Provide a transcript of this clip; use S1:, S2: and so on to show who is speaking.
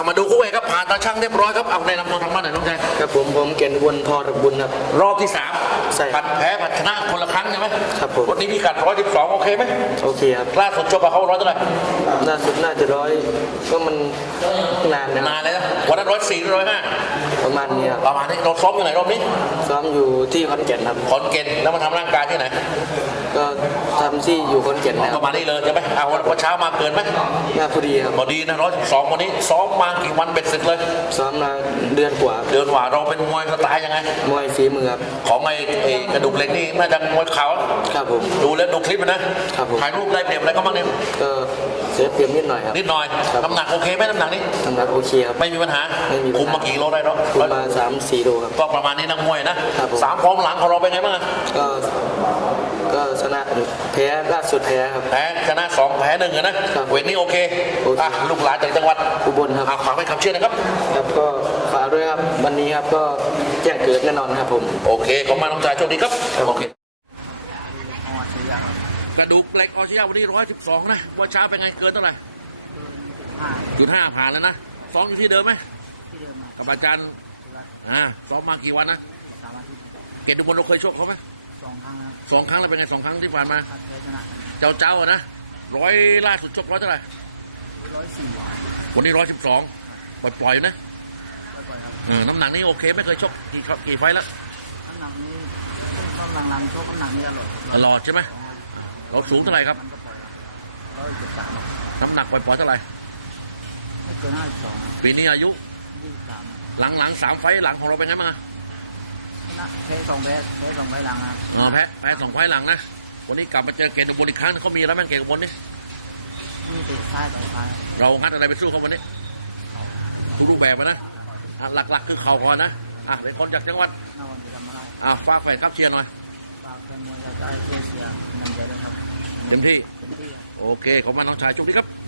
S1: มาดูคู่เอกครับผ่านตาช่างเรียบร้อยครับเอาในนำนองทางบ้านหน่อยน้องชาย
S2: ครับผมเก่งบุญพอระบุญครับ
S1: รอบที่3
S2: ใช่
S1: ผัดแพ้ผัดชนะคนละครั้งใช่ไหม
S2: ครับผม
S1: วันนี้พี่กัด112โอเคไหม
S2: โอเคครับ
S1: ล่าสุดจบกับเขา100เท่าไหร่
S2: ล่าสุดน่าจะร้อยก็มันนานนะ
S1: นานเลยนะวันนั้น104 105
S2: ประมาณนี้ครับ
S1: ประมาณนี้เราซ้อมอยู่ไหนรอบนี้
S2: ซ้อมอยู่ที่ขอนแก่นครับ
S1: ขอนแก่นแล้วมาทำร่างกายที่ไหน
S2: ก็ทำที่อยู่ขอนแก่นนะค
S1: ป
S2: รับ
S1: ระมาณนี้เลยใช่ไหมเอาวันเช้ามาเกินไหม
S2: หน้าพอดีครับ
S1: พอดีนะ112วันนี้ซ้อมมากี่วันเบ็ดเสร็จเลย
S2: ซ้อมมาเดือนกว่า
S1: เดือนกว่าเราเป็นมวยสไตล์ยังไง
S2: มวยฝีมือครับ
S1: ของไอ้กระดูกเหล็กนี่น่าจะมวยเข่า
S2: ครับผม
S1: ดูแล้วดูคลิปนะครับ
S2: ผม
S1: ถ่ายรูปได้เปรียบอะไรก็บ้างเนี่ย
S2: ก็เสียเปรียบนิดหน่อยครับ
S1: นิดหน่อย
S2: ครับ
S1: น้ำหนักโอเคไหมน้ำหนักนี้
S2: น้ำหนักโอเคครับ
S1: ไม่มีปัญหา
S2: ไม่มีปัญหา
S1: คุมมากี่โลได้เนาะ
S2: คุมมา3-4 โลครับ
S1: ก็ประมาณนี้นักมวยนะครับ
S2: ผม
S1: สามฟอร์มหลังของเราเป็นไงบ้างอะ
S2: ก็ชนะแพ้ล่าสุดแพ้ครับ
S1: แพ้ชนะ2แพ้1อะนะครับ เวทนี้โอเค
S2: โอเค
S1: อ่ะลูกหลานจากจังหวัด
S2: อุบลครับ
S1: ฝากให้คำเชื่อนะครับ
S2: ครับก็ฝากด้วยครับวันนี้ครับก็แจ้งเกิดแน่นอนครับผม
S1: โอเคขอบคุณมากน้องชายโชคดีครับ
S2: ครับ
S1: โอเคกระดูกเหล็กออชิยาวันนี้112นะว่าเช้าเป็นไงเกินเท่าไหร่จุดห้าผ่านแล้วนะซ้อมอยู่ที่เดิมไหมกับอาจารย์ซ้อมมากี่วันนะเกณฑ์ทุกคนเราเคยชกเขาไหม2 ครั้งแล้วเป็นไง2 ครั้งที่ผ่านมาเจ้าอะนะล่าสุดชก100เท่าไหร่วันนี้112ปล่อยๆนะน้ำหนักนี่โอเคไม่เคยชกกี่ไฟล์แล้ว
S3: น้ำหนักนี้ต้องหลังๆชกน้ำหนักนี้
S1: ตลอดใช่ไหมเราสูงเท่าไหร่ครับ
S3: มันก็ปล่อย173
S1: น้ำหนักปล่อยๆเท่าไหร่
S3: ไม่เกิน52
S1: ปีนี้อายุ
S3: 23
S1: หลัง3 ไฟล์หลังของเราเป็นไงบ้างอะ
S3: ชนะแพ้2ไฟหลังนะ
S1: แพ้2 ไฟล์หลังนะวันนี้กลับมาเจอเกณฑ์อุบลอีกครั้งเขามีแล้วแม่งเกณฑ์อุบลนี่
S3: มีติดซ้ายต่อซ้าย
S1: เรางัดอะไรไปสู้เขาวันนี้ทุกรูปแบบนะหลักๆคือเข่าก่อนนะเป็นคนจากจังหวัด
S3: นครศรีธรรมราช
S1: ฝากแฟนครับเชียร์หน่อย
S3: ฝากแฟนมวยชาวใต้ช่วยเชียร์กำลังใจด้วยครับ
S1: เต็มที่
S3: เต็มที่
S1: โอเคขอบคุณมากน้องชายโชคดีครับ